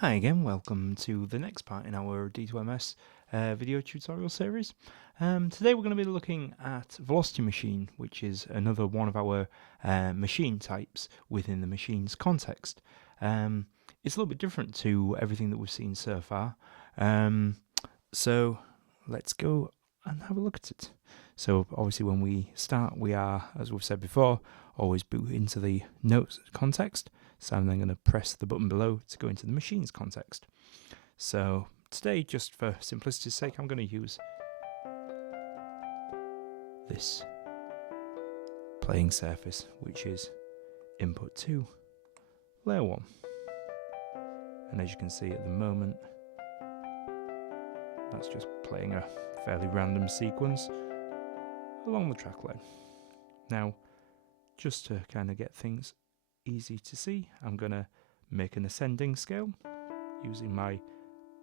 Hi again, welcome to the next part in our D2MS video tutorial series. Today we're going to be looking at velocity machine, which is another one of our machine types within the machine's context. It's a little bit different to everything that we've seen so far. So let's go and have a look at it. So obviously when we start, we are, as we've said before, always boot into the notes context. So I'm then going to press the button below to go into the machine's context. So today, just for simplicity's sake, I'm going to use this playing surface, which is input 2, layer 1. And as you can see at the moment, that's just playing a fairly random sequence along the track line. Now, just to kind of get things easy to see, I'm going to make an ascending scale using my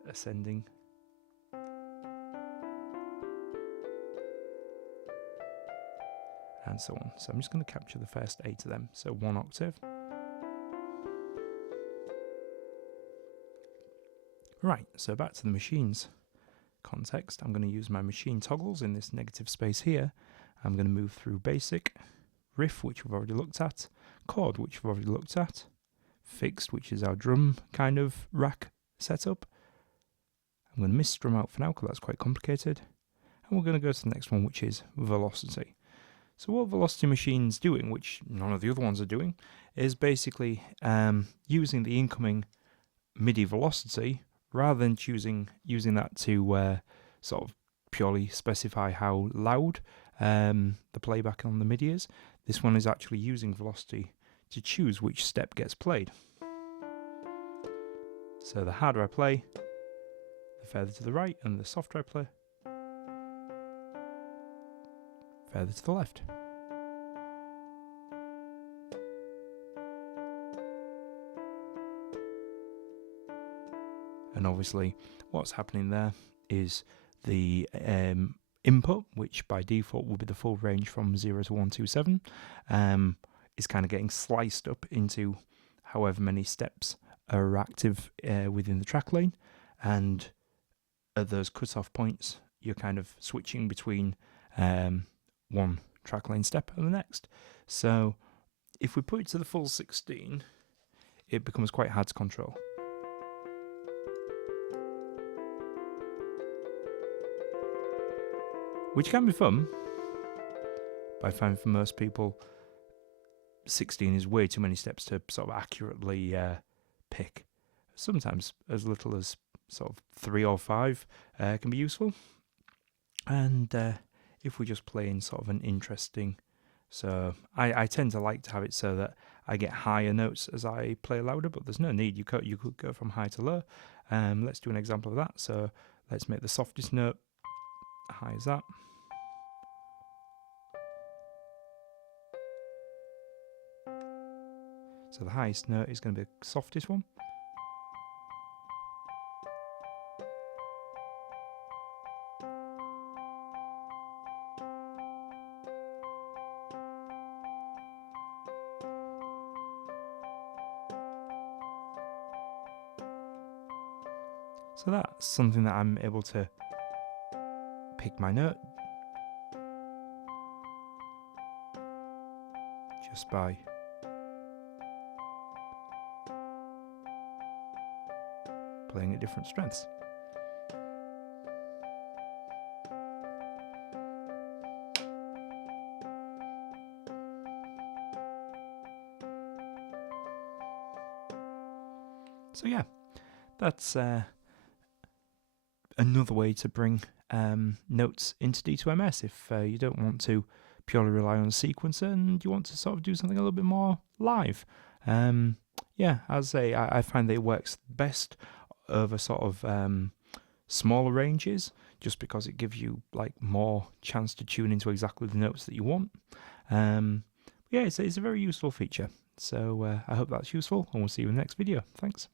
ascending and so on. So I'm just going to capture the first 8 of them, so 1 octave. Right, so back to the machine's context. I'm going to use my machine toggles in this negative space here. I'm going to move through basic, riff, which we've already looked at, chord, which we've already looked at, fixed, which is our drum kind of rack setup. I'm going to miss drum out for now because that's quite complicated. And we're going to go to the next one, which is velocity. So what velocity machine's doing, which none of the other ones are doing, is basically using the incoming MIDI velocity rather than using that to sort of purely specify how loud the playback on the MIDI is. This one is actually using velocity to choose which step gets played. So the harder I play, the further to the right, and the softer I play, further to the left. And obviously what's happening there is the input, which by default will be the full range from 0 to 127, is kind of getting sliced up into however many steps are active within the track lane, and at those cutoff points you're kind of switching between one track lane step and the next. So if we put it to the full 16, it becomes quite hard to control. Which can be fun, but I find for most people 16 is way too many steps to sort of accurately pick. Sometimes as little as sort of 3 or 5 can be useful. And if we just play in sort of an interesting, so I tend to like to have it so that I get higher notes as I play louder, but there's no need. You could go from high to low. Let's do an example of that. So let's make the softest note high as that. So the highest note is going to be the softest one. So that's something that I'm able to pick my note just by playing at different strengths. So yeah, that's another way to bring notes into D2MS if you don't want to purely rely on a sequencer and you want to sort of do something a little bit more live. Yeah, as I say, I find that it works best over sort of smaller ranges, just because it gives you like more chance to tune into exactly the notes that you want. Yeah, it's a very useful feature. So I hope that's useful, and we'll see you in the next video. Thanks.